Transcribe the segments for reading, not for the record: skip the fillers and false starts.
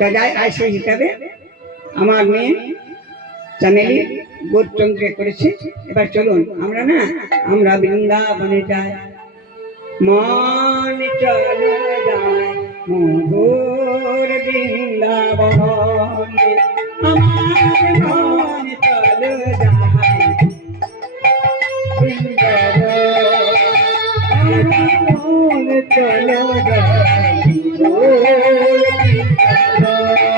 তা যাই আর সেই হিসাবে আমার মেয়ে চামেলি গোরচন্দ্রে করেছে। এবার চলুন আমরা বৃন্দাবনে যাই, মন চলে যায় মধুর বৃন্দাবনে, আমার মন চলে যায় বৃন্দাবনে, মন চলে যায় মধুর বৃন্দাবনে।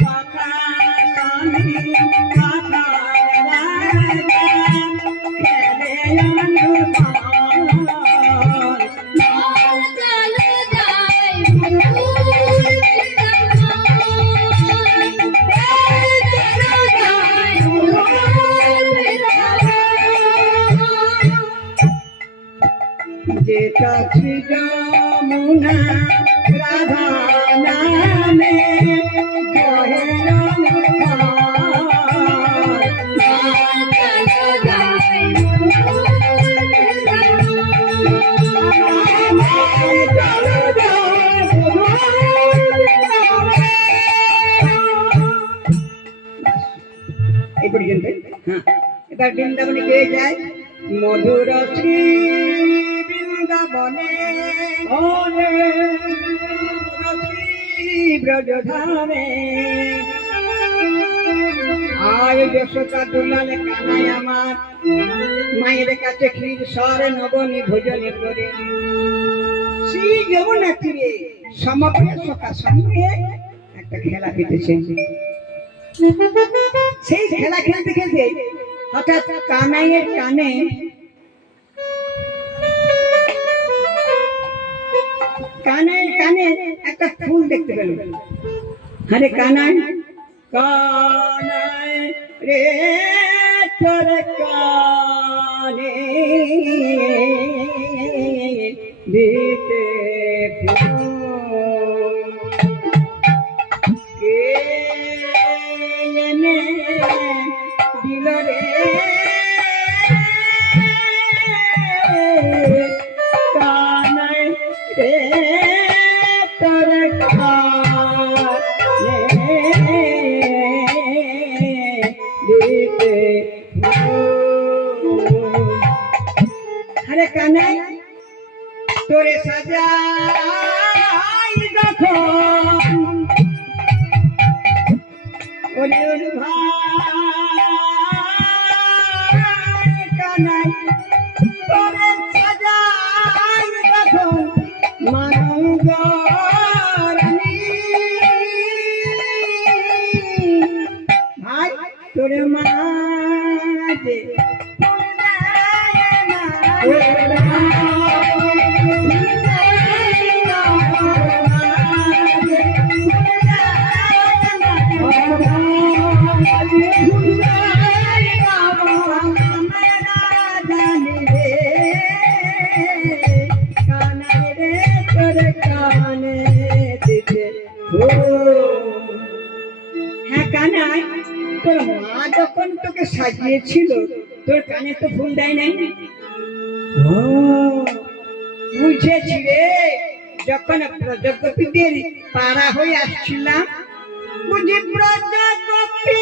সখা স্বামী কথা যেটা যমুনা রাধা নামে এই পর্যন্ত। হ্যাঁ, এবার বৃন্দাবনে কে যায়? মধুর শ্রী বৃন্দাবনে ব্রজধামে, আয় যশোদা দুলাল কানাই আমার, মায়ের কাছে ক্ষীর সরে নবনী ভোজনে করে শ্রী যমুনা তীরে সমগ্র সখা সঙ্গে একটা খেলা খেতেছে। সেই খেলা খেলতে খেলতে হঠাৎ কানাইয়ের কানে একটা ফুল দেখতে পেল। আরে কানাই কানাই রে তোর কানে দিতে কে এনে দিল রে কানাই রে তোর কানে দিতে। আরে কানাই তোরে সাজাই যখন ওরে ভাই কানাই তোরে সাজাই যখন মানবরানী, ভাই তোরে মাঝে তোর মা যখন তোকে সাজিয়েছিল তোর কানে তো ফুল দেয় নাই? বুঝেছি রে, যখন প্রজাপতিদের পাড়া হয়ে আসছিলাম বুঝি প্রজাপতি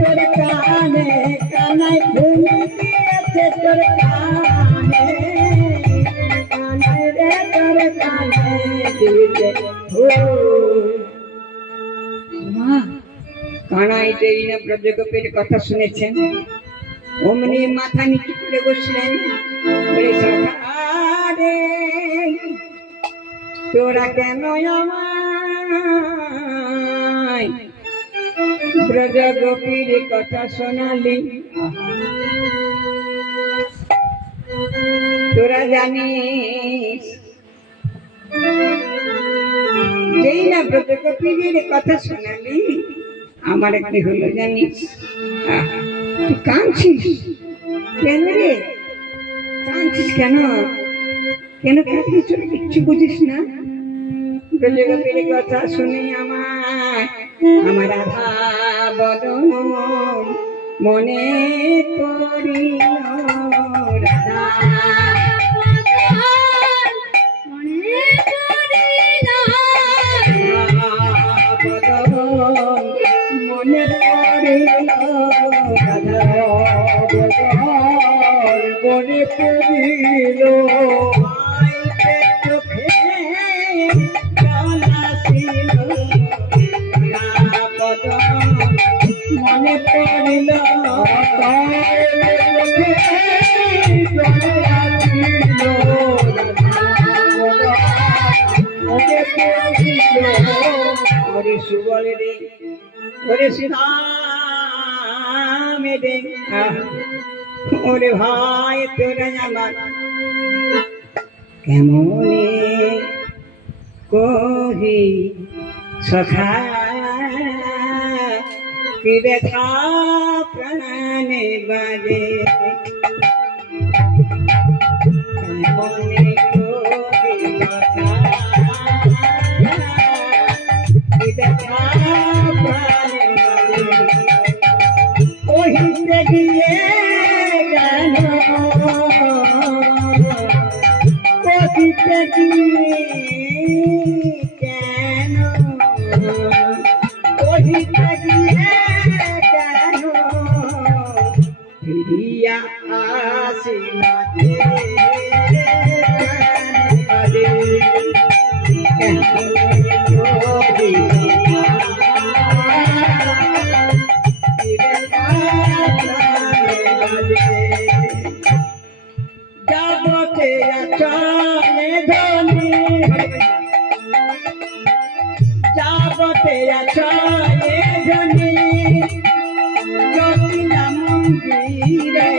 তোর কানে কানাই ফুল দিয়েছে, তোর কানে কানাই রে তোর কানে দিয়েছে। কানাই যেই না ব্রজগোপীর কথা শুনেছেন অমনি মাথা নিচু করে বসলেন। আরে তোরা কেন আমায় ব্রজগোপীর কথা শোনালি? তোরা জানিস যেই না ব্রজগোপীর কথা শোনালি আমার কি হলো জানিস? তুই কাঁদছিস কেন রে? কাঁদছিস কেন? কেন কাঁদছিস? কিচ্ছু বুঝিস না? ব্রজগোপীর কথা শুনে আমার রাধা বদন মনে পড়িল রাধা মনে পড়িল রাধা মনে পড়িল মনে পড়িল ওরে সুবলে রে ওরে শ্রীরাম রে ওরে ভাই তোরা আমার কেমনে কহি সখা কি ব্যথা প্রাণে বাজে কেমনে কহি সখা কি ব্যথা প্রাণে বাজে কহিতে গিয়ে কেন কহিতে গিয়ে কেন কহিতে গিয়ে কেন ফিরিয়া আসি মাঝে যাবতে চলে ধনী যাবতে চলে ধনী জটিলা মন্দিরে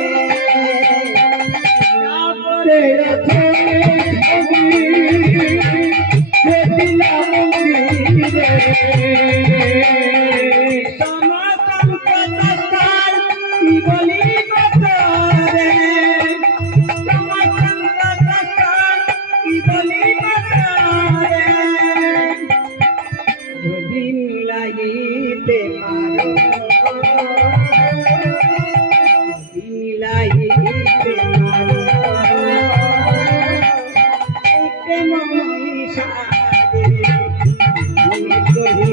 যাবতে জটিলা মন্দিরে সমাগম কতকাল কি বলি বতরে সমাগম কতকাল কি বলি বতরে যদি মিলাইতে পারো যদি মিলাইতে পারো প্রেম সাদে মনে করি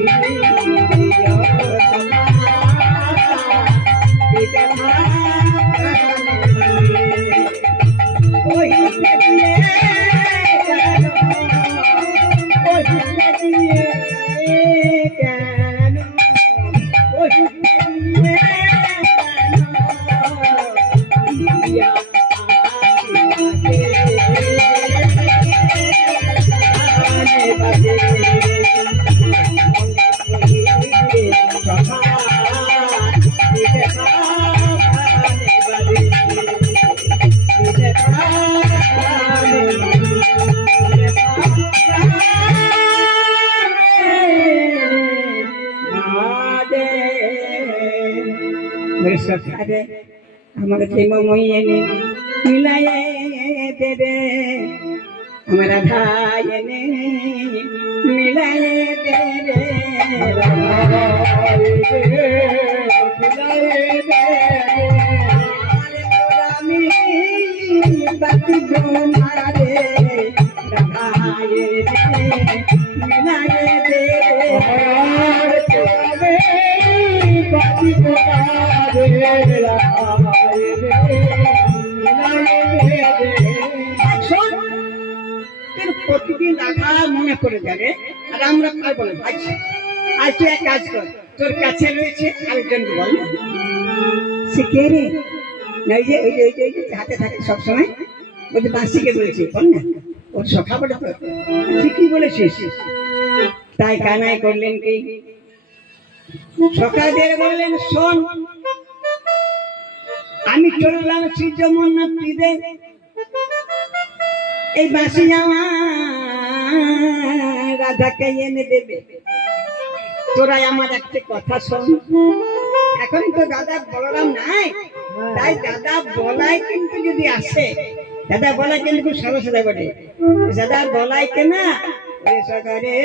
সখারে আমার প্রেম মইনে মিলায়ে দে রে আমার ভাই এনে মিলায়ে দে রে মিলায়ে দে আমি বাতি মারে ভাই মিলায়ে দে বাতি প্রতিদিন রাধা মনে করে যাবে আর আমরা আর বলে ভাই আজ তুই এক কাজ কর তোর কাছে রয়েছে আরেকজনকে বল সে কে রে ওই যে ওই যে ওই যে ওই যে হাতে থাকে সবসময় বলছে বাসিকে বলেছি বল না ওর সখা বলে তো ঠিকই বলেছিস তাই কানাই করলেন কি সকালে বললেন শোন আমি চললাম শ্রী জগন্নাথ তীরে এই বাসি আমার রাধাকে এনে দেবে তোরা আমার একটা কথা শোন এখন তো দাদা বলরাম নাই তাই দাদা বলাই কিন্তু যদি আসে দাদা বলাই কিন্তু খুব সরস বটে দাদা বলাই কেনা এ সকারে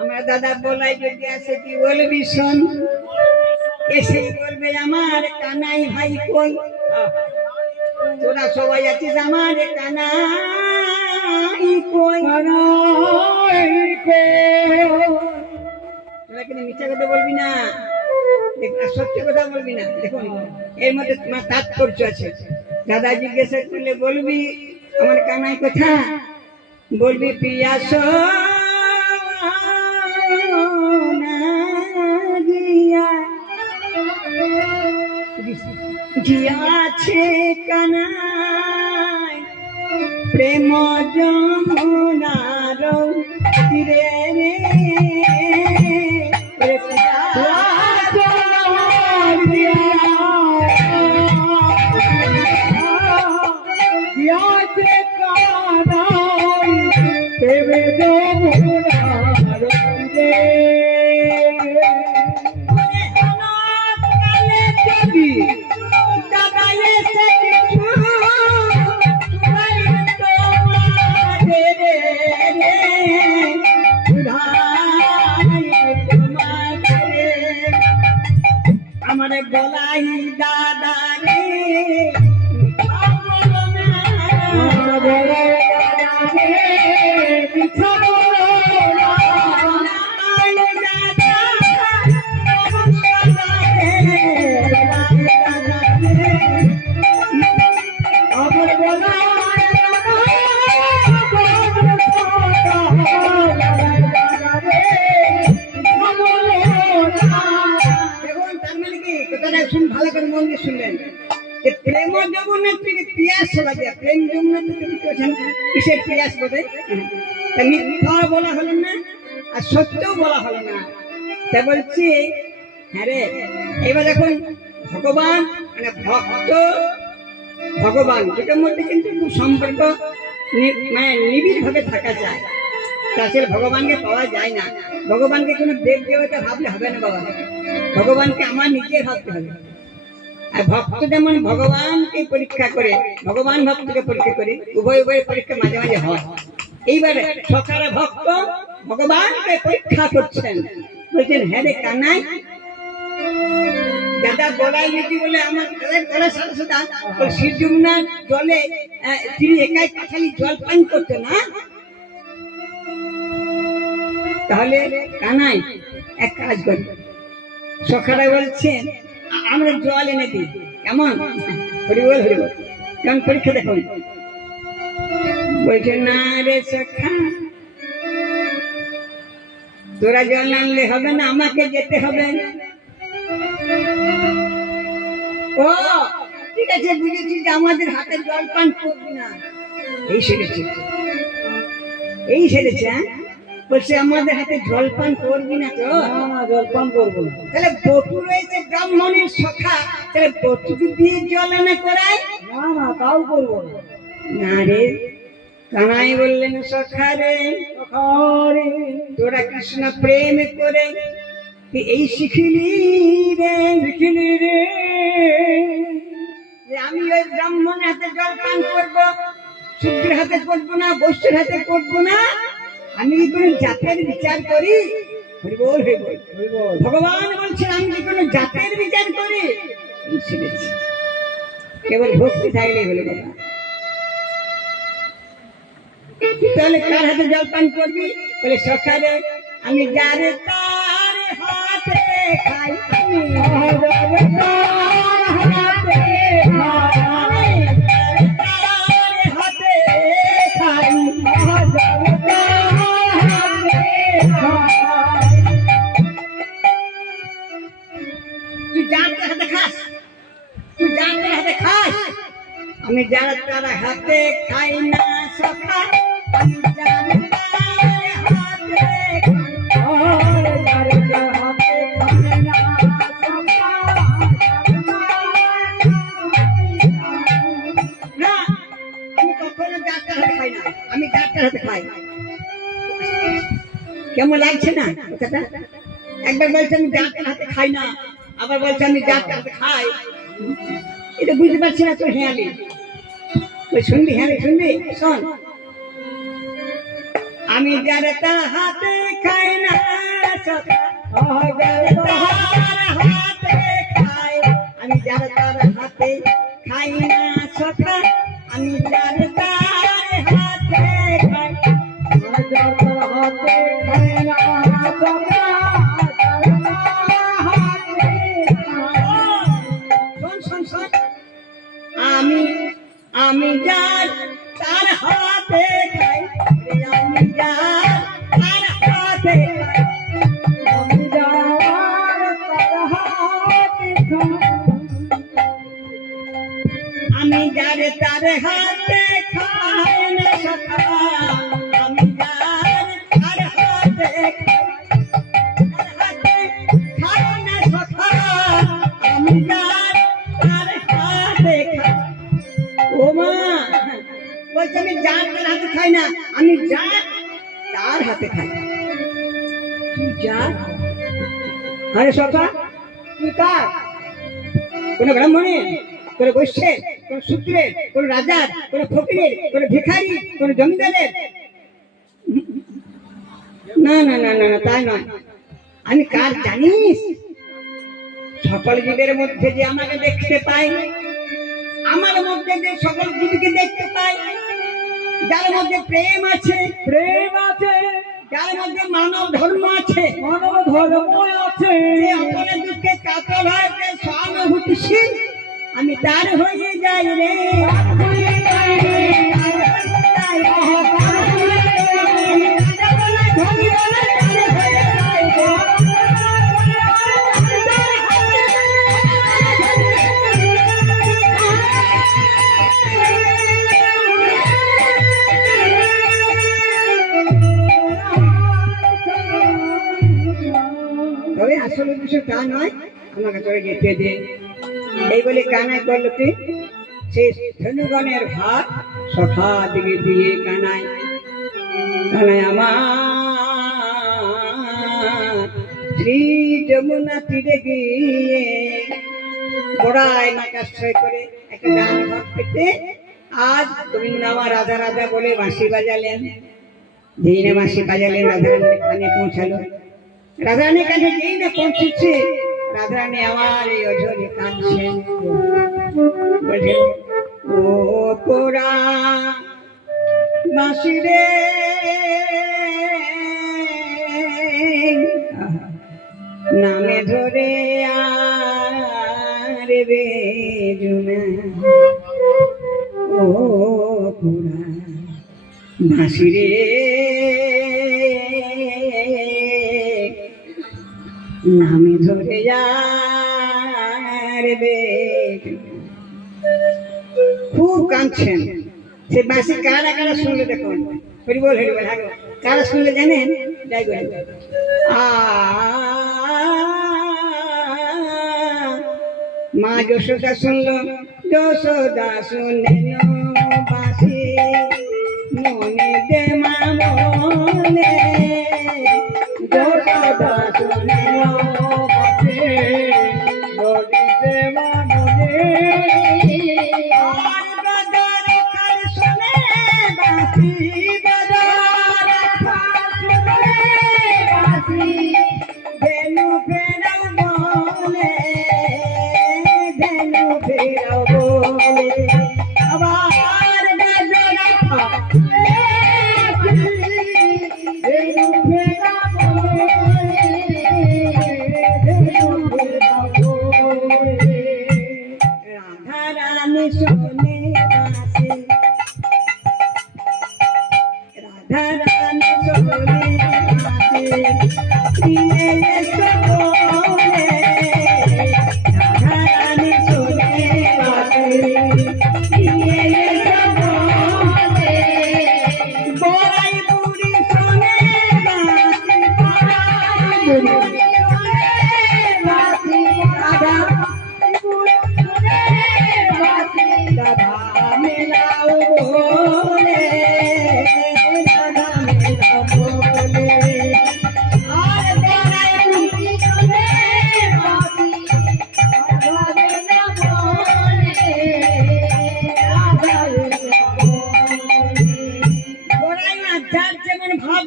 আমার দাদা বলাই যদি আসে কি বলবি শোন, এসেই বলবে আমার কানাই ভাই কই, তোরা সবাই আছিস আমার কানাই কই। তোরা কিন্তু মিথ্যা কথা বলবি না, সত্যি কথা বলবি না। দেখুন এর মধ্যে তোমার তাৎপর্য আছে। দাদা জিজ্ঞাসা করলে বলবি আমার কানাই কোথা, বলবি প্রিয়া গিয়াছে কানাই প্রেম যমুনার তীরে রে, গিয়াছে কানাই প্রেমে যমুনার তীরে। আমার গলাই দাদা রে ভালো করে মন দিয়ে শুনলেন যে প্রেম যমুনা থেকে পিয়াস লাগে, প্রেম যমুনা থেকে কিসের পিয়াস বলে, মিথ্যা বলা হলো না আর সত্যও বলা হলো না। তা বলছি হ্যাঁ রে, এবার দেখুন ভগবান মানে ভক্ত ভগবান দুটোর মধ্যে কিন্তু সম্পর্ক মানে নিবিড় ভাবে থাকা যায়, তাছাড়া ভগবানকে পাওয়া যায় না। ভগবানকে কোনো দেব দেবতা ভাবলে হবে না বাবা, ভগবানকে আমার নিজে ভাবতে হবে। আর ভক্ত যেমন ভগবানকে পরীক্ষা করে, ভগবান ভক্তকে পরীক্ষা করে, উভয় উভয় পরীক্ষা মাঝে মাঝে হয়। এইবারে সকালে ভক্ত ভগবানকে পরীক্ষা করছেন, বলছেন হ্যাঁ রে কানাই দাদা বলাই যদি বলে আমার বলার সাথে সাথে শিব যমুনার জলে তিনি একাই খালি জল পান করতে না, তাহলে কানাই এক কাজ করি, সকালে বলছেন আমরা জল এনে দিই, কেমন হরিবল হরিবল, কেমন পরীক্ষা দেখুন। বলছে না রে সখা তোরা জল আনলে হবে না, আমাকে যেতে হবে। ও ঠিক আছে বুঝেছি যে আমাদের হাতে জল পান করবি না, এই সেরেছে এই সেরেছে। হ্যাঁ বলছে আমাদের হাতে জলপান করবি না তো, জলপান করবো না। তাহলে বটু রয়েছে ব্রাহ্মণের সখা, তাহলে বটু দিয়ে জল এনে করায় না না তাও করবো না। না রে কানাই বললেন সখা রে তোরা কৃষ্ণ প্রেম করে এই শিখিলি রে, শিখিলি রে যে আমি ওই ব্রাহ্মণের হাতে জলপান করবো, শূদ্রের হাতে করবো না, বৈশ্যের হাতে করবো না। আমি কি কোনো জাতের বিচার করি? হরিবল হরিবল হরিবল। ভগবান বলছেন আমি কি কোনো জাতের বিচার করি? কেবল ভক্তি থাকলেই হলো কথা। তাহলে কার হাতে জলপান করবি? বলে সকালে আমি যারে তার হাতে খাই, আমি আমি যারা তার হাতে খাই না সখা, আমি যারা তার হাতে খাই না না, আমি কখনো যাত্রার হাতে খাই না, আমি যাত্রার হাতে খাই। কেমন লাগছে না কথাটা? একবার বলছে আমি যাত্রার হাতে খাই না, আবার বলছে আমি যাত্রার হাতে খাই, এটা বুঝতে পারছি না তো। হেয়ালি ওই শুনবি? হ্যাঁ রে, শুনবি? শোন। আমি যার তার হাতে খাই না সখা, হাতে খাই, আমি যার তার হাতে খাই না সখা, আমি যার তার হাতে খাই। শোন শোন শোন, আমি যার তার হাতে খাই, আমি যার তার হাতে খাই, আমি যার তার হাতে খাই না সখা, আমি যার তার হাতে খাই, তার হাতে খাই না সখা, আমি যার তার হাতে খাই। ও মা বলছে আমি যার তার হাতে খাই না, আমি যার তার হাতে খাই। তুই যার? আরে সখা, তুই কার? কোন ব্রাহ্মণের, কোন বৈশ্যের, কোন শূদ্রের, কোন রাজার, কোন ফকিরের, কোন ভিখারি, কোন জমিদারের? না না না না না, তাই নয়। আমি কার জানিস? সকল জীবের মধ্যে যে আমাকে দেখতে পাই, আমার মধ্যে যে সকল জীবকে দেখতে পাই, যার মধ্যে প্রেম আছে, যার মধ্যে মানব ধর্ম আছে, যে আপনের দুঃখে কাতর হয়, যে সহানুভূতিশীল, আমি তার হয়ে যাই রে। তবে আসলে বিষয় তা নয়, আমাকে তোরে যেতে দে। এই বলে কানাই করলো কি, সে ধনুগণের ভাত সখা দিকে দিয়ে কানাই, কানাই আমার শ্রী যমুনা তীরে গিয়ে গোড়ায় নাকাশ্রয় করে একটা গান ভাব পেতে আজ গোবিন্দ আমার রাধা রাধা বলে বাঁশি বাজালেন। যেই না বাঁশি বাজালেন, রাধারানীর কানে পৌঁছালো। রাধারানীর কাছে যেই না পৌঁছেছে, রাধারানী আমার এই অঝরে কাঁদছেন, বলছেন ও পোড়া বাঁশি রে, নামে ধরে আর বেজুনা, ও পোড়া বাঁশি রে, নামে ধরে আর বেজুনা। খুব কাঁদছেন। সে বাঁশি কারা কারা শুনলে দেখুন, হরিবল হরিবল। হ্যাঁ, কারা শুনলে জানেন? যাই গো, মা যশোদা শুনলো, যশোদা শুনল বাঁশি, মনে দে মা মনে, যশোদা শুনল বাঁশি, মনে দে মা মনে। আর বাজার খাল শুনে বাঁশি, বাজার খাল শুনে বাঁশি, ধেনু ফেরাও বলে, ধেনু ফেরাও বলে, আবার বাজার খাল ধেনু ফেরাও বলে, ধেনু ফেরাও বলে। রাধারানী শোনে বাঁশি, রাধারানী শোনে বাঁশি, দিয়ে এসো বলে, রাধারানী শোনে বাঁশি, দিয়ে এসো বলে, বড়াই বুড়ি শোনে বাঁশি, বড়াই বুড়ি শোনে বাঁশি, রাধা বুড়ি শোনে বাঁশি, রাধা মেলাও বলে, রাধা মেলাও বলে। আর বড়াই বুড়ি শোনে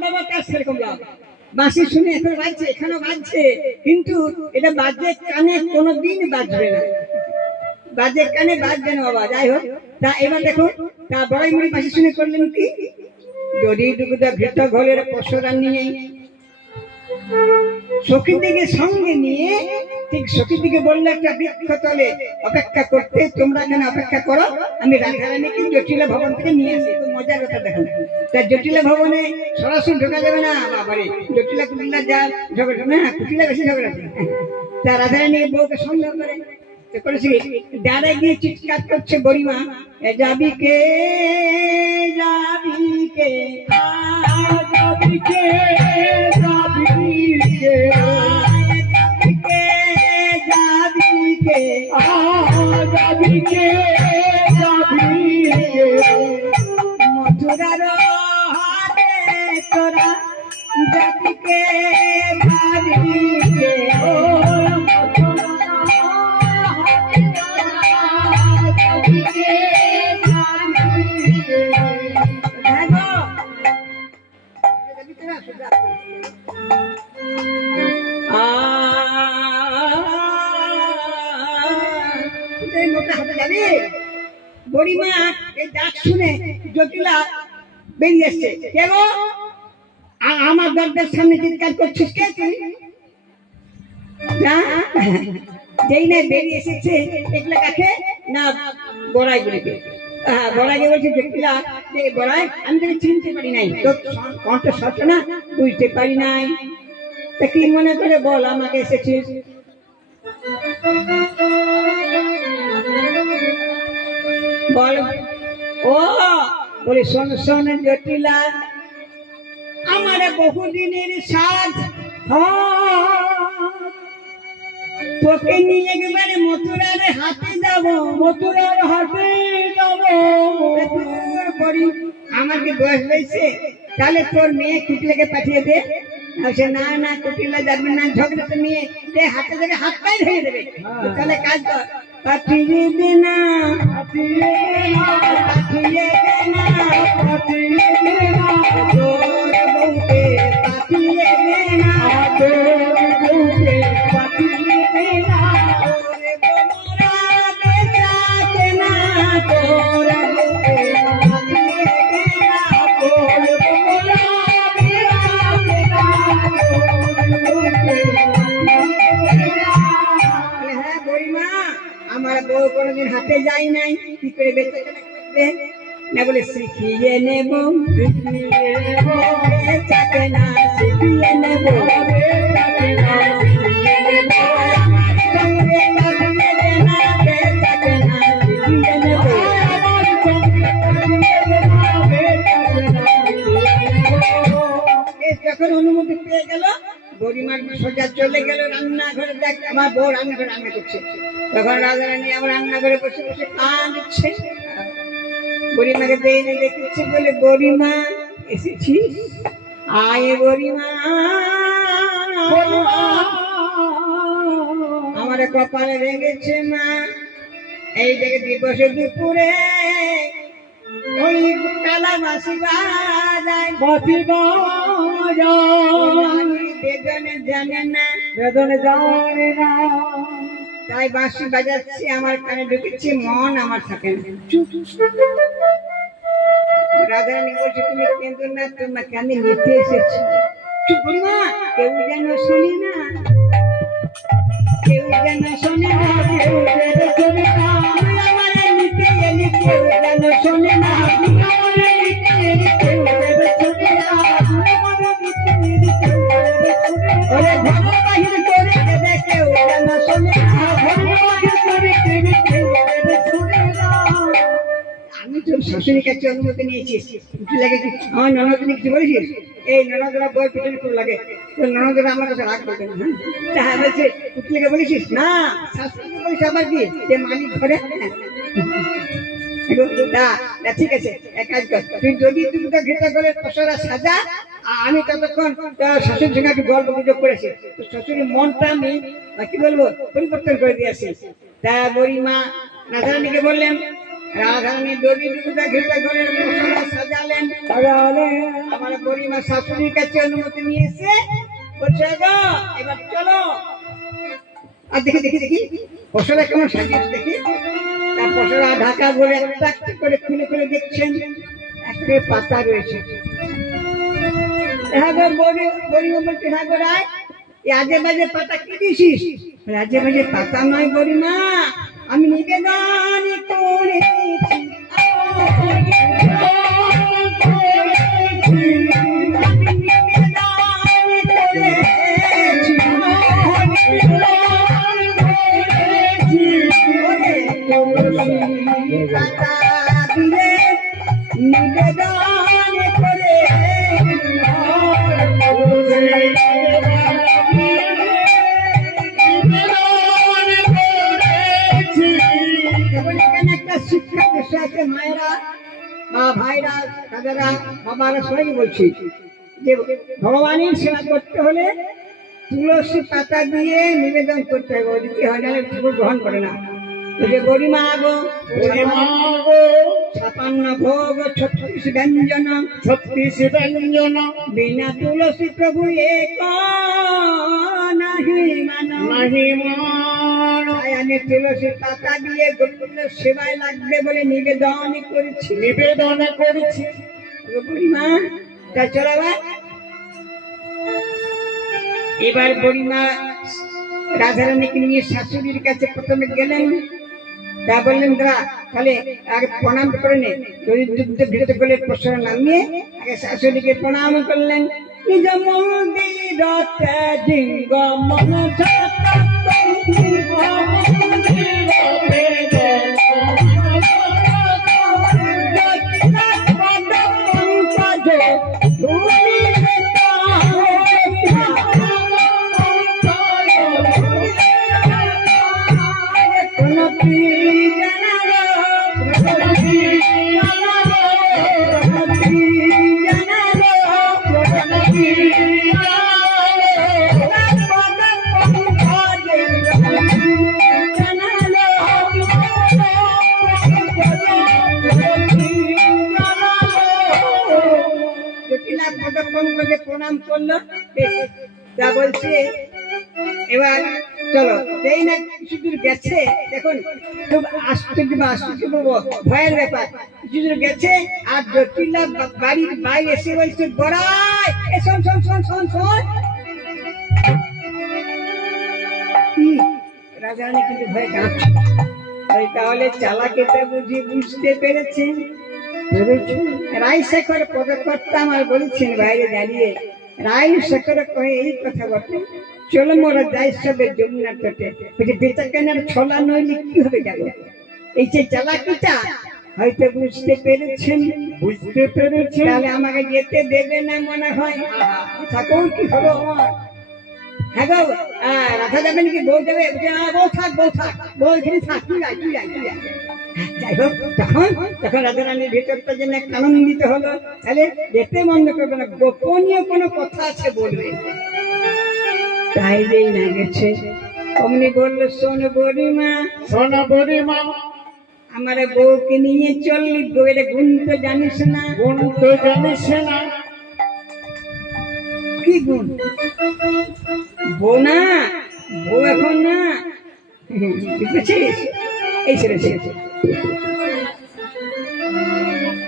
বাবা তার সেরকম লাভ। বাঁশি শুনে এখন বাজছে, এখানেও বাজছে, কিন্তু এটা বাজে কানে কোনোদিন বাজবে না, বাজে কানে বাজবে না বাবা। যাই হোক, তা এবার দেখো, তা বড়াই মুড়ি বাঁশি শুনে করলেন কি, দড়ি দুগুদা ঘৃত ঘরের পশরা নিয়ে সখীর দিকে সঙ্গে নিয়ে, ঠিক সখীর দিকে বললে একটা বৃক্ষ তলে অপেক্ষা করতে, তোমরা এখানে অপেক্ষা করো, আমি রাধারানীকে জটিলা ভবন থেকে নিয়ে আসি। তো মজার কথা দেখো, তা জটিলা ভবনে সরাসরি ঢোকা যাবে না বাবারে, জটিলা কুটিলা যা ঝগড়া না, কুটিলা বেশি ঝগড়া। তা রাধারানী বউকে সন্দেহ করে, তো করেছি ডারে গিয়ে চিৎকার করছে বড়িমা, যাবি কে যাবি কে যাবি কে যাবি কে যাবি কে যাবি কে যাবি কে মথুরার হাতে তোরা যাবি কে যাবি কে ও যাবি কে যাবি কে বড়িমা এই ডাক শুনে জটিলা বেরিয়ে এসছে, কে গো? আমার দরজার সামনে চিৎকার করছিস কে তুই? যেই না বেরিয়ে এসেছে, দেখলে কাকে না বড়াই গুলিকে। বড়াইকে বলছে জটিলা, বড়াই আমি তোকে চিনতে পারি নাই, তোর কণ্ঠ সত্য না বুঝতে পারি নাই, তা কি মনে করে বল আমাকে এসেছিস? বল। ও বলে শোন শোন জটিলা, আমার বহুদিনের সাথ, তোকে নিয়ে একেবারে মথুরার হাতে যাব, মথুরার হাটে যাব। আমাকে বয়স হয়েছে, তাহলে তোর মেয়ে কুটিলাকে পাঠিয়ে দে। সে না না কুটিলা যাবে না, ঝগড়াতে নিয়ে হাতে দেবে, হাত পায়ে ধরে দেবে। তাহলে কাজ কর, পাঠিয়ে দে না, পাঠিয়ে পাঠিয়ে দে না, পাঠিয়ে দে না তোর বউকে পাঠিয়ে দে না, তোর বউকে পাঠিয়ে দে না তোর বোমরা বেচাকে না, তোর বউকে পাঠিয়ে দে না, তোর বউরা বেড়াতে না তোর বউকে পাঠিয়ে দে না। হ্যাঁ বড়িমা, আমার বউ কোনোদিন হাতে যায় নাই, কি করে বেঁচে করবে না, বলে শিখিয়ে নেব, বেচাকে না শিখিয়ে নেব, বেড়াতে না শিখিয়ে দেব। আমার সঙ্গে পাঠিয়ে দে না, বেচাকে না শিখিয়ে নেব। আমার সঙ্গে পাঠিয়ে দে না, বেড়াতে না শিখিয়ে দেব। যখন অনুমতি পেয়ে গেল, বড়িমার সোজা চলে গেল রান্নাঘরে, দেখ আমার বউ রান্নাঘরে রান্না করছে। তখন রাধারানী আমার রান্নাঘরে বসে বসে কাঁদছে, বড়িমাকে বেরিয়ে দেখছে, বলে বড়িমা এসেছিস, আয় বড়িমা। আমার কপালে রেগেছে মা, এই দেখে দিবসে দুপুরে ওই কালা মাসি বাজায়, বাতি বাজা বেদনে জানে না, বেদনে জানে না, তাই বাঁশি বাজাচ্ছে, আমার কানে ঢুকেছে, মন আমার থাকে না। রাধারানী বলছে, তুমি কেঁদো না, তোমাকে আমি নিতে এসেছি। চুপ করি মা, কেউ যেন শুনি না, কেউ যেন শোনে না, কেউ যেন শোনে না, তুই আমারে নিতে এলি, কেউ যেন শোনে না, তুই আমারে নিতে এলি, কেউ যেন শোনে না, তুই আমারে নিতে এলি, কেউ যেন শোনে না। ওরে ঘর বাহির করে দেবে, কেউ যেন শোনে না, ঘর বাহির করে দেবে, কেউ যেন শোনে না। আমি তোর শ্বশুরের কাছে অনুমতি নিয়েছিস, কিছু লাগে কি আমার ননদিনী কিছু বলেছিস? এই ননদরা বই পিছনে খুব লাগে, তোর ননদরা আমার কাছে রাগ করবে না। হ্যাঁ বলছে, পুতলিকে বলেছিস? না, শাস্ত্রকে বলিস আবার কি, যে মালিক ঘরে। ঠিক আছে, এক কাজ কর, তুই যদি দুটো ঘেটা করে পশরা সাজা, আমি ততক্ষণ শ্বশুর সঙ্গে একটু গল্প গুজব করেছি, তোর শ্বশুরের মনটা আমি কি বলবো পরিবর্তন করে দিয়েছি। তা বড়িমা রাধারানীকে বললেন, রাধারানী দড়ি দুটা ঘেটা করে পশরা সাজালেন, তাহলে আমার গরিমা শাশুড়ির কাছে অনুমতি নিয়ে এসে বলছে গো এবার চলো। আর দেখি দেখি দেখি পশরা কেমন সাজিয়েছে দেখি। তার পশরা ঢাকা বলে একটা একটা করে খুলে খুলে দেখছেন একটা পাতা রয়েছে। হ্যাঁ গো গরিমা বলছে হ্যাঁ গো রায় আজে বাজে পাতা কি দিছিস? আজে বাজে পাতা নয় গরিমা, আমি নিবেদন করেছি। নিবেদন করে এখানে একটা শিক্ষা বিষয় আছে মায়েরা মা ভাইরা দাদারা বাবারা সবাই বলছি যে ভগবানের সেবা করতে হলে তুলসী পাতা দিয়ে নিবেদন করতে হবে, ওদিকে হয় না ঠাকুর গ্রহণ করে না। যে গরিমা গো 56 ভোগ 36 ব্যঞ্জন 36 ব্যঞ্জন বিনা তুলসী প্রভু এক নাহি মানো। নাহি মান। তাই আমি তুলসী পাতা দিয়ে গোবিন্দের সেবায় লাগবে বলে নিবেদন করেছি। নিবেদন করেছি। গরিমা তাই চলো এবার গরিমা রাধারানীকে নিয়ে শাশুড়ির কাছে প্রথমে গেলেন। তা বললেন দাদা তাহলে আগে প্রণাম করে নে, ভিড় করলে প্রশ্ন নামিয়ে আগে শাশুড়িকে প্রণাম করলেন। নিজ মন্দিরতে জিঙ্গ মন প্রণাম করলো। তা বলছে এবার চলো এই না কিছু দূর গেছে, দেখুন খুব আশ্চর্য বা আশ্চর্য বলবো ভয়ের ব্যাপার। কিছু দূর গেছে আর জটিলা বাড়ির বাইরে এসে বলছে গড়াই শোন শোন শোন শোন শোন। রাজারানী কিন্তু ভয়ে কাঁপছে। তাহলে চালাকিটা বুঝি বুঝতে পেরেছেন। রায়শেখর পদকর্তা আমার বলেছেন বাইরে দাঁড়িয়ে, রায়শেখর কয়ে এই কথা বটে চলো মোরা যাই সবে যমুনার তটে। বেচা কেনার ছলা নইলে কি হবে গেল। এই যে চালাকিটা হয়তো বুঝতে পেরেছেন। বুঝতে পেরেছি। তাহলে আমাকে যেতে দেবে না মনে হয়। ঠাকুর কি হলো আমার? হ্যাঁ গো রাধা যাবে নাকি? বউ যাবে? বউ থাক বউ থাক, বউ এখানে থাক, তুই আয় তুই আয় তুই আয়। যাই হোক তখন তখন রাধারানীর ভেতরটা যেন একটা আনন্দিত হলো। তাহলে যেতে মন্দ করবে না, গোপনীয় কোনো কথা আছে বলবে। তাই যেই না গেছে অমনি বললো শোন গরিমা, শোন গরিমা আমার বউকে নিয়ে চললি, বউয়ের গুণ তো জানিস না। গুণ তো জানিস না। কি গুণ? বউ না, বউ এখন না, বুঝেছিস? এই ছেড়েছে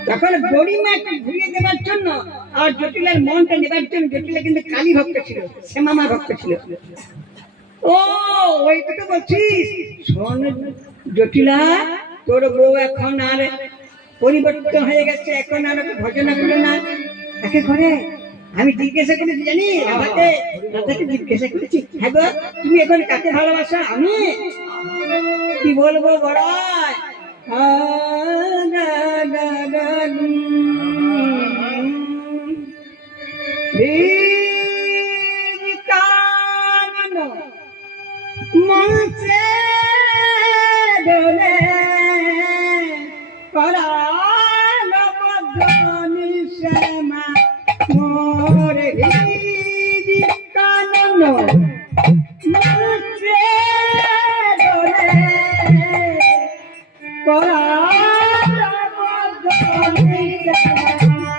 তখন গরিমাকে ঘুরিয়ে দেওয়ার জন্য আর জটিলার মনটা নেবার জন্য। জটিলা কিন্তু কালী ভক্ত ছিল, শ্যামা ভক্ত ছিল। ও ওই কথা বলছিস? শোন জটিলা, তোর বউ এখন আর পরিবর্তন হয়ে গেছে, এখন আর ভজনা করে না। তাকে করে আমি জিজ্ঞাসা করেছি জানি, আমাকে জিজ্ঞাসা করেছি হ্যাঁ গো তুমি এখন কাকে ভালোবাসো? আমি কি বলবো বড়াই মঞ্চে দোলে করালো মদনী শ্যামা মোরে কানন মঞ্চে দোলে করালো মদনী শ্যামা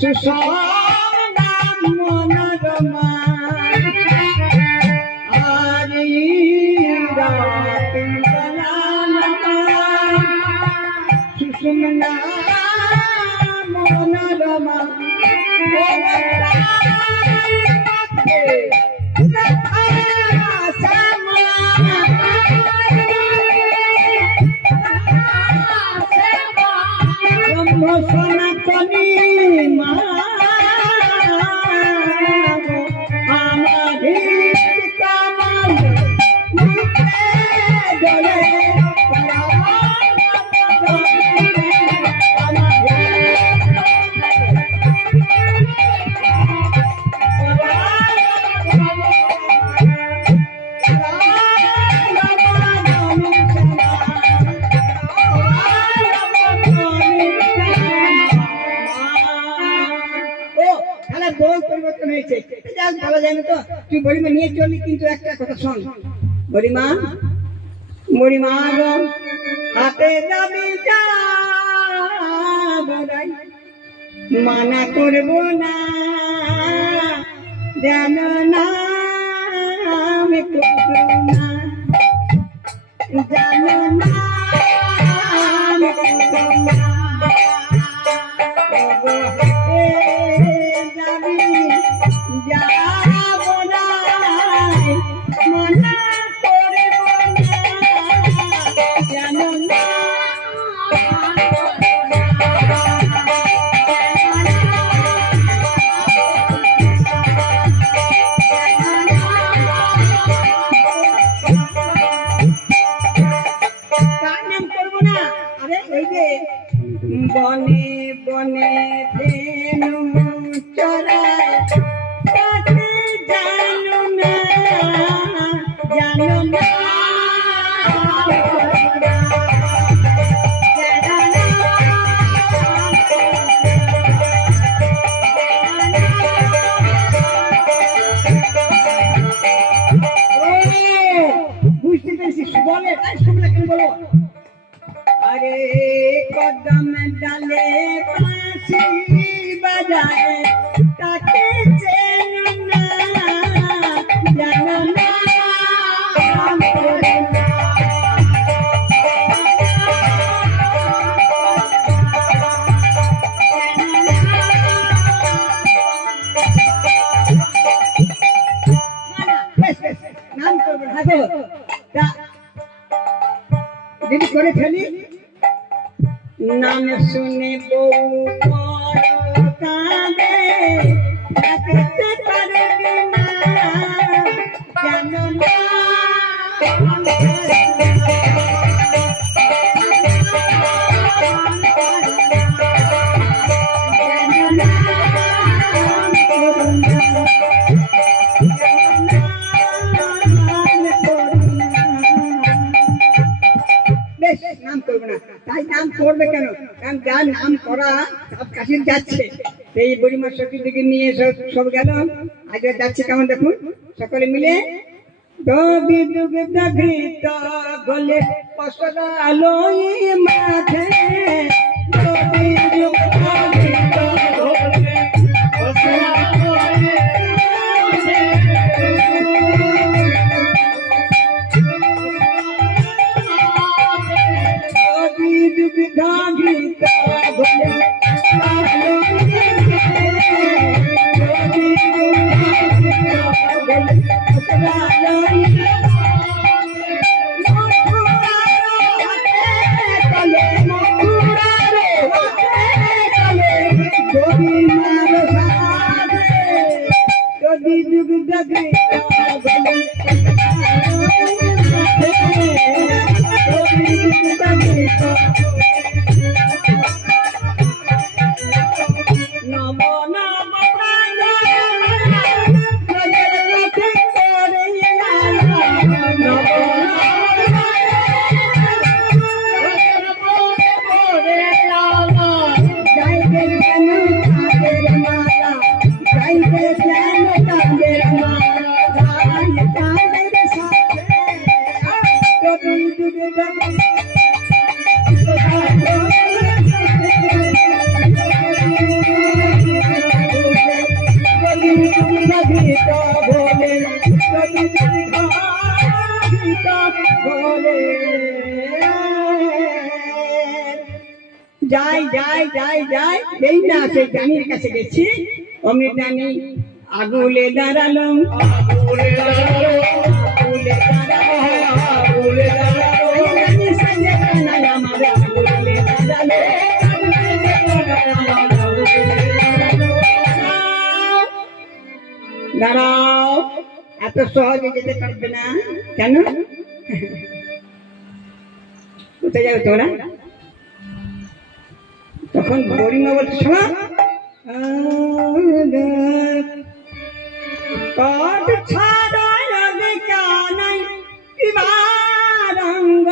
সুষম নাম মনোরমা আরি রাতি সুষম নাম মনোরমা সনাতনী মা আমার কামাল জলে পরিবর্তন হয়েছে যাক ভালো জানো তো তুই বড়িমা নিয়ে চললি কিন্তু একটা কথা শোন বড়িমা বড়িমা গো হাতে যাবি যা বড়াই মানা করবো না জানো না আমি করবো না জানো না আমি করবো না বনে বনে ধেনু চরায় তাকে জানো না জানো না বুঝতে পেরেছি বলে তাই শুনলে কেন বলো अरे कदम डाले बांसी बजाए ताके चैनना जानना नाम तो बढ़ा दो दिल करे फैली नाम सुने बहू कांदे रखते कर बिना जानो ना নাম করবো না তাই নাম করবে কেন কারণ যার নাম করা সব কাশির যাচ্ছে এই বুড়িমার শক্তির দিকে নিয়ে সব গেল আজ যাচ্ছে কেমন দেখুন সকলে মিলে দবি দুগ্ধ ঘৃত গলে পশরালোই মাঝে দবি দুগ্ধ ঘৃত গলে পশরালোই যাই যাই যাই যাই, এই না সেই ডানির কাছে গেছি, অমনি ডানি আগুলে দাঁড়ালো, আগুলে দাঁড়ালো, আগুলে দাঁড়ালো, আগুলে দাঁড়ালো, এই ডানি সাজে কানাই আমার আগুলে দাঁড়ালো। দাঁড়াও, এত সহজে যেতে পারবে না কেন? কোথায় যাবে তোরা? তখন গরিমা বলছে, শোনা কত ছাড় কানাই রঙ্গ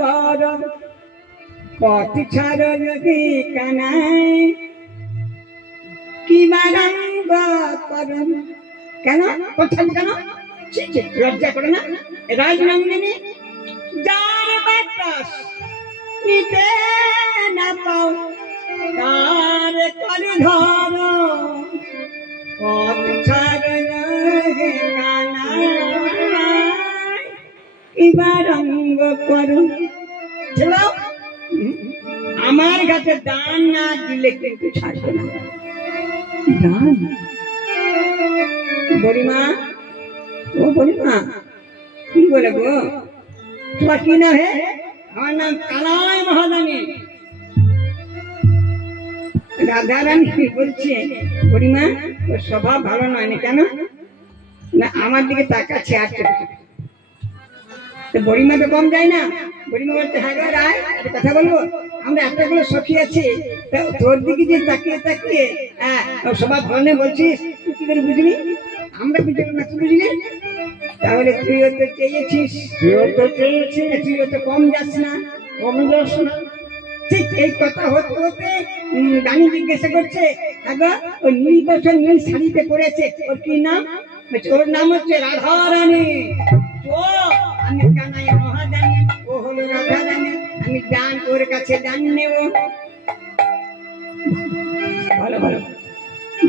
কর, কত ছাড় কানাই কিবা রঙ্গ কর। কেন কোথায় কেন? ছি, ছি, লজ্জা করে না? রাজনন্দিনী যার বাতাস নিতে না পাও তার করে ধর, পথ ছাড় কানাই এবার রঙ্গ করো। চলো, আমার কাছে দান না দিলে কিন্তু ছাড়বে না। দান? বড়িমা, ও বড়িমা, কি বলে গো? তোমার কি নাম? হে, আমার নাম কানাই মহাদানী। রাধারানী বলছে, বড়িমা ওর স্বভাব ভালো নয় না। কেন না? আমার দিকে তাকাচ্ছে আর চোখে চোখে। তো বড়িমা তো কম যায় না। বড়িমা বলতে, হ্যাঁ গো রায়, একটা কথা বলবো? আমরা একটা করে সখী আছে, তা তোর দিকে যে তাকিয়ে তাকিয়ে ওর স্বভাব ভালো নেই বলছিস, তুই কি করে বুঝলি? আমরা বুঝলি না, তুই বুঝলি? তাহলে তুইও তো চেয়েছিস, তুইও তো চেয়েছিস, তুইও তো কম যাস না। কমে যাস না। ঠিক এই কথা হতে হতে রানী জিজ্ঞাসা করছে, আগা ওই নীল বছর নীল শাড়িতে পড়েছে, ওর কি নাম? বলছে, ওর নাম হচ্ছে রাধারানী। ও আমি কানাই মহাদানী, ও হলো রাধারানী, আমি দান ওর কাছে দান নেব। ভালো ভালো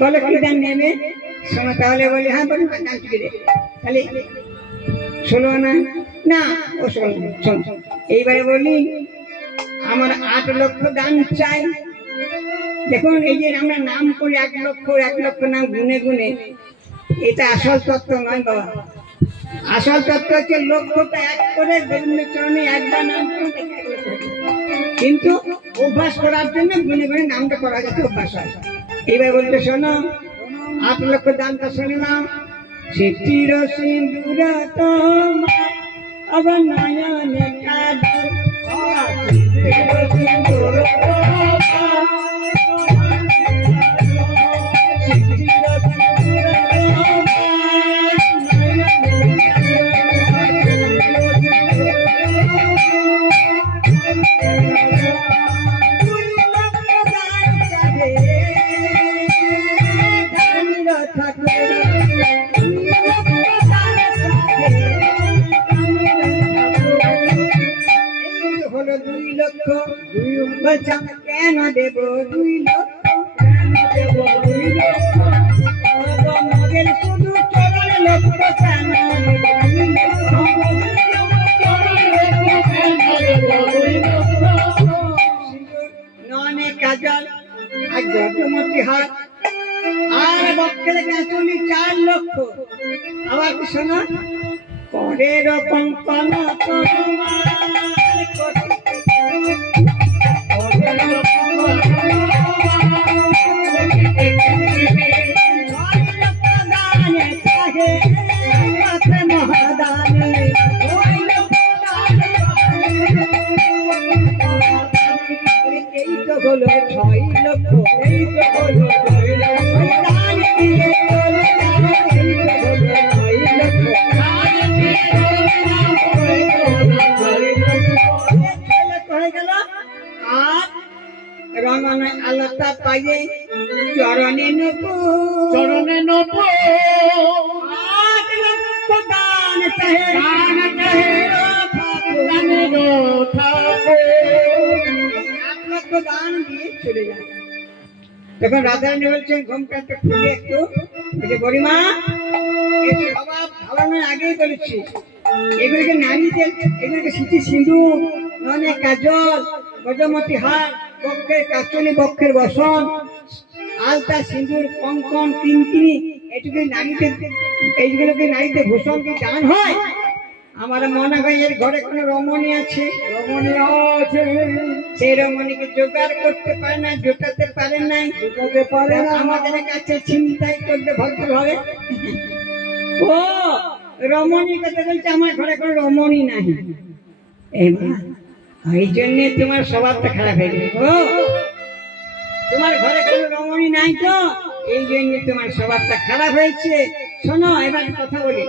বলো, কি দান নেবে? শোনো তাহলে। বলি, হ্যাঁ বলি, দান কি রে? তাহলে শোনো না, না ও শোন শোন। এইবারে বলি, আমার 8 লক্ষ দান চাই। দেখুন এই যে আমরা নাম করি 1 লক্ষ 1 লক্ষ নাম গুনে গুনে, এটা আসল তত্ত্ব নয় বাবা। আসল তত্ত্ব হচ্ছে লক্ষ্যটা 1 করে গোবিন্দ চরণে একবার নাম করতে, কিন্তু অভ্যাস করার জন্য গুনে গুনে নামটা করা যাতে অভ্যাস হয়। এইবার বলতে শোনো, 8 লক্ষ দানটা শুনে নাও। সিদ্ধির সিন্দুর তোমার আবার নয়নে কাঁদে, হলো 2 লক্ষ। বলছে, আমি কেন দেব 2 লক্ষ? কেন দেব 2 লক্ষ? মগের শুধু 4 লক্ষ কেন দেব 2 লক্ষ? ননে কাজল আর যজ্ঞমতি হাত আর বক্ষের কাঁচুলি 4 লক্ষ। আবার কি শোনো, পরের কঙ্কন তোমার এই তো হলো 6 লক্ষ। এই তো হলো 6 লক্ষ। দান দিয়ে চলে যাও, এই তো হলো 6 লক্ষ। হয়ে গেল। আর রঙনে আলোটা পাইয়ে চরণে নেব, চরণে নব 8 লক্ষ দান চাহে, দান চাহে, দানের ঠাকুর। 8 লক্ষ দান দিয়ে চলে যায়। তখন রাধারানী বলছেন, ঘুমটা একটু খুলে একটু। বলছে, বড়িমা এর স্বভাব ভালো নয়, আগেই বলেছি। এগুলিকে নারীদের, এগুলিকে সিঁথি সিঁদুর, ননে কাজল, গজমতি হার বক্ষের কাচনি, বক্ষের বসন, আলতা, সিঁদুর, কঙ্কন, কিনকিনি, এটুকু নারীতে, এইগুলোকে নারীতে ভূষণ কি দান হয়? আমার মনে হয় এর ঘরে কোনো রমণী আছে, রমণী আছে, সেই রমণীকে জোগাড় করতে পারে না, জোটাতে পারে নাই, জোটাতে পারে না। আমাদের কাছে চিন্তাই করবে ভদ্রভাবে। ও রমণী কথা বলছে, আমার ঘরে কোনো রমণী নাই। এই মা, এই জন্য তোমার স্বভাবটা খারাপ হয়ে গেছে। ও তোমার ঘরে কোনো রমণী নাই তো, এই জন্য তোমার স্বভাবটা খারাপ হয়েছে। শোনো, এবার কথা বলি।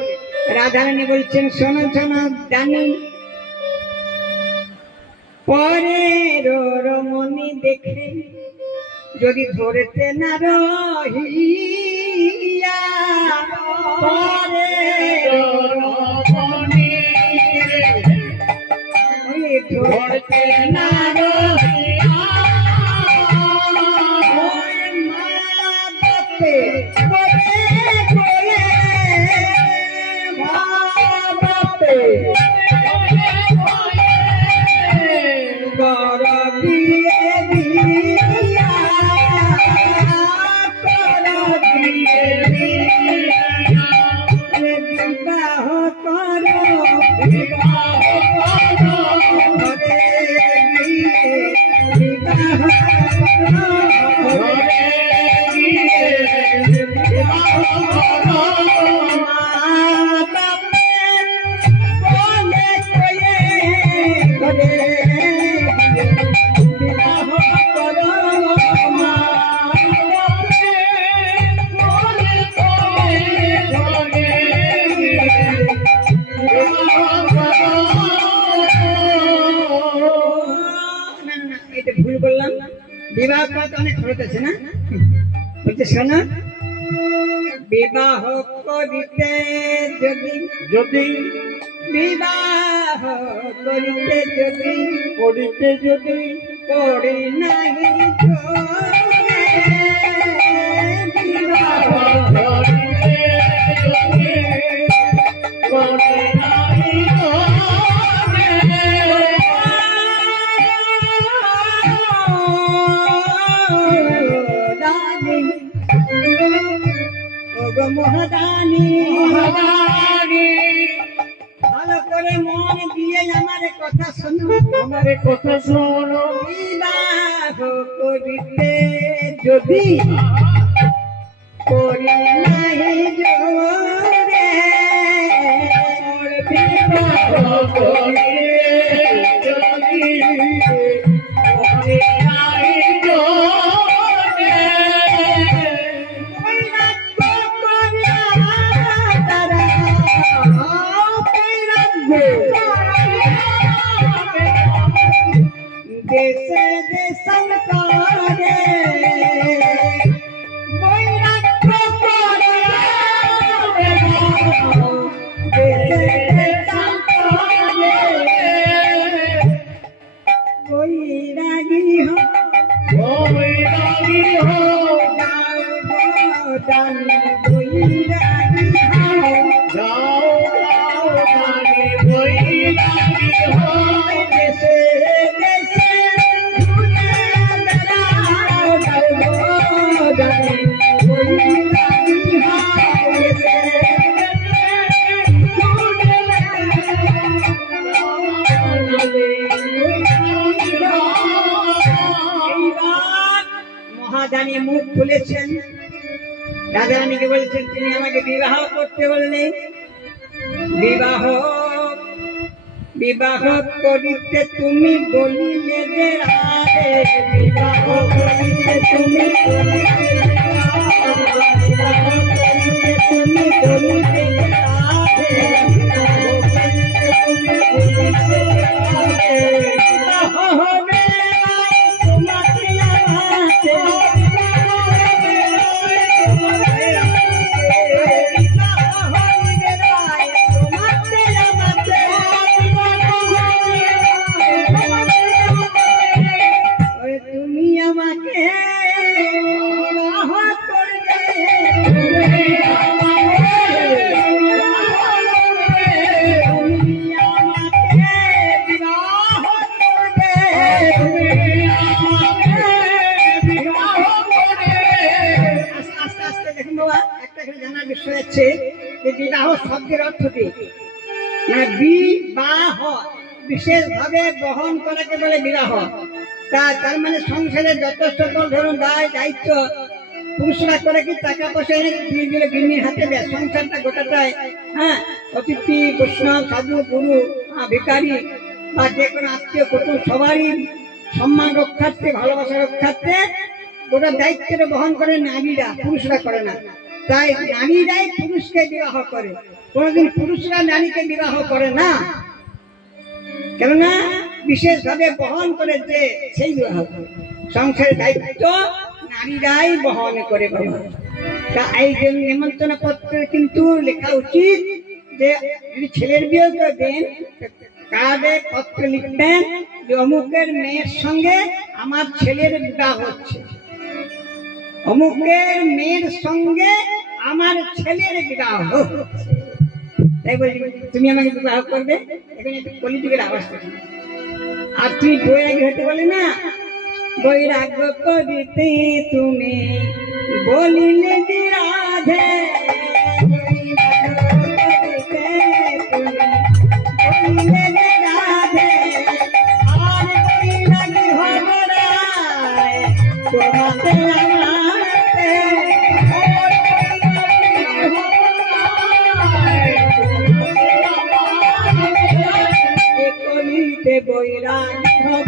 রাধারানী বলছেন, শোনো শোনো জানি, পরে রমণী দেখে যদি ধরতে না রহিয়া, পরে রমণী ধরতে না রহিয়া, ওই মা বাপে করে করে, মা বাপে বড় বিয়ে দিয়া, বড় বিয়ে দিয়া, বিবাহ করো, বিবাহ করো, ঘরে গিয়ে বিবাহ করো, ঘরে গিয়ে বিবাহ করো। মা বাপে বলে কয়ে ঘরে বিবাহ করো, মা বাপে বলে কয়ে ঘরে বিবাহ করো। না না না, এটা ভুল বললাম। বিবাহ করা তো অনেক খরচ আছে না? বলছে শোনো, বিবাহ করিতে যদি, যদি বিবাহ করিতে যদি, করিতে যদি করি নাই জোরে, বিবাহ করিতে যদি করে নাই দানি, ওগো মহাদানি, মহারানী, ভালো করে মন দিয়ে আমার কথা শোনো। আমার কথা শোনো। বিবাহ করিতে যদি করি নাই জোরে, বিবাহ করিতে যদি করে নাই জোরে, দেশে দেশান্তরে বৈরাগ্য করে, দেশে দেশান্তরে বৈরাগী হো, বৈরাগী হও, যাও গো জানি বৈরাগী হও, যাও যাও জানি বৈরাগী হও, দেশে দেশে ঘুরে বেড়াও, যাও গো জানি বৈরাগী হও, দেশে দেশে ঘুরে এইবার মহাদানী মুখ খুলেছেন। রাধারানীকে বলছেন, তিনি আমাকে বিবাহ করতে বললেন। বিবাহ বিবাহ করিতে তুমি বলিলে যে রাধে, বিবাহ করিতে তুমি বলিলে যে রাধে, বিবাহ করিতে তুমি বলিলে যে রাধে, বিবাহ করিতে তুমি বলিলে যে রাধে, বিবাহ হবে তোমাকে আমাকে, বিবাহ হবে তোমাকে আমাকে, বিবাহ হবে তোমাকে আমাকে, ওই তুমি আমাকে বিষয় আছে যে বিবাহ শব্দের অর্থ কি, মানে বিবাহ বিশেষ ভাবে বহন করাকে বলে বিবাহ। তার মানে সংসারে যত সকল ধরুন দায় দায়িত্ব পুরুষরা করে কি টাকা পয়সা এনে দিয়ে দিলে গিন্নির হাতে দেয়, সংসারটা গোটাটায় হ্যাঁ অতিথি বৈষ্ণব সাধু গুরু ভিকারি বা যে কোনো আত্মীয় কুটুম সবারই সম্মান রক্ষার্থে ভালোবাসা রক্ষার্থে গোটা দায়িত্বটা বহন করে নারীরা, পুরুষরা করে না। তাই নারীরাই পুরুষকে বিবাহ করে, কোনোদিন পুরুষরা নারীকে বিবাহ করে না, কেননা বিশেষ ভাবে বহন করে যে সেই বিবাহ করে। সংসারের দায়িত্ব নারীরাই বহন করে বাবা। তা এই জন্য নিমন্ত্রণ পত্রে কিন্তু লেখা উচিত যে যদি ছেলের বিয়ে দেন কার্ডে পত্র লিখবেন যে অমুকের মেয়ের সঙ্গে আমার ছেলের বিবাহ হচ্ছে, অমুকের মেয়ের সঙ্গে আমার ছেলের বিবাহ হচ্ছে। তাই বলি তুমি আমাকে বিবাহ করবে, এখানে একটু পলিটিক্যাল আওয়াজ করবে। আর তুই বৈরাগী হতে বলে না, বৈরাগ্য করিতে তুমি বলিলে যে রাধে, বলিলে যে রাধে, আর বৈরাগী হব রায় তোমাতে আমাতে, কলিতে বৈরাগী হব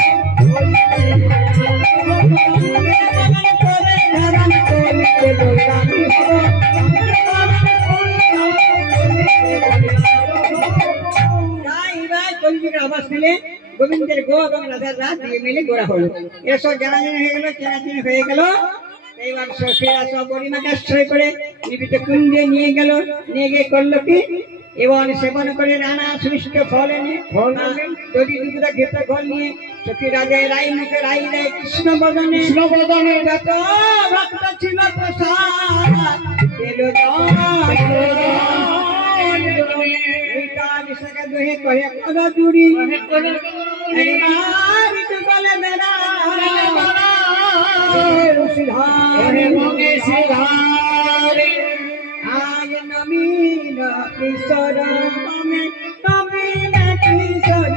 আবাস দিলে গোবিন্দের গো এবং রাধার রাত দিয়ে মিলে গোড়া হলো। এসব জানাজানি হয়ে গেল, চেনাচিনি হয়ে গেল। এইবার সখীরা সব গরিমাকে আশ্রয় করে নিবিত কুঞ্জে নিয়ে গেল, নিয়ে গিয়ে করলো কি এবং সেবন করে নানা সুমিষ্ট ফল এনে যদি দুধটা ঘেত ফল নিয়ে সখী রাজায় রাই মুখে রাই দেয় কৃষ্ণ বদনে যত ভক্ত ছিল প্রসাদ এলো দুহে কহে কদ জুড়ি বলে বেড়া আজ নবীন কিশোর মে নবীন কিশোর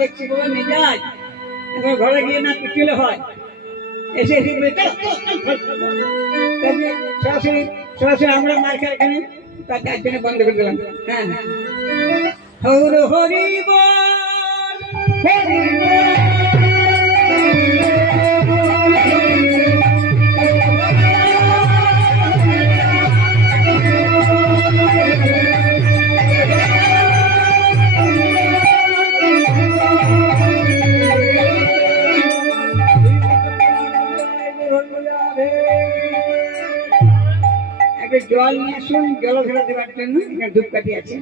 দেখছি বলে মেজাজ এখন ঘরে গিয়ে না পিছলে হয়, এসে এসে সরাসরি সরাসরি আমরা মার খাই এখানে, তার জন্য বন্ধ করে দিলাম। হ্যাঁ হৌর হরি বল হরি জল নিয়ে আসুন, জল ফেলা দেওয়ার জন্য এখানে ধূপকাঠি আছে।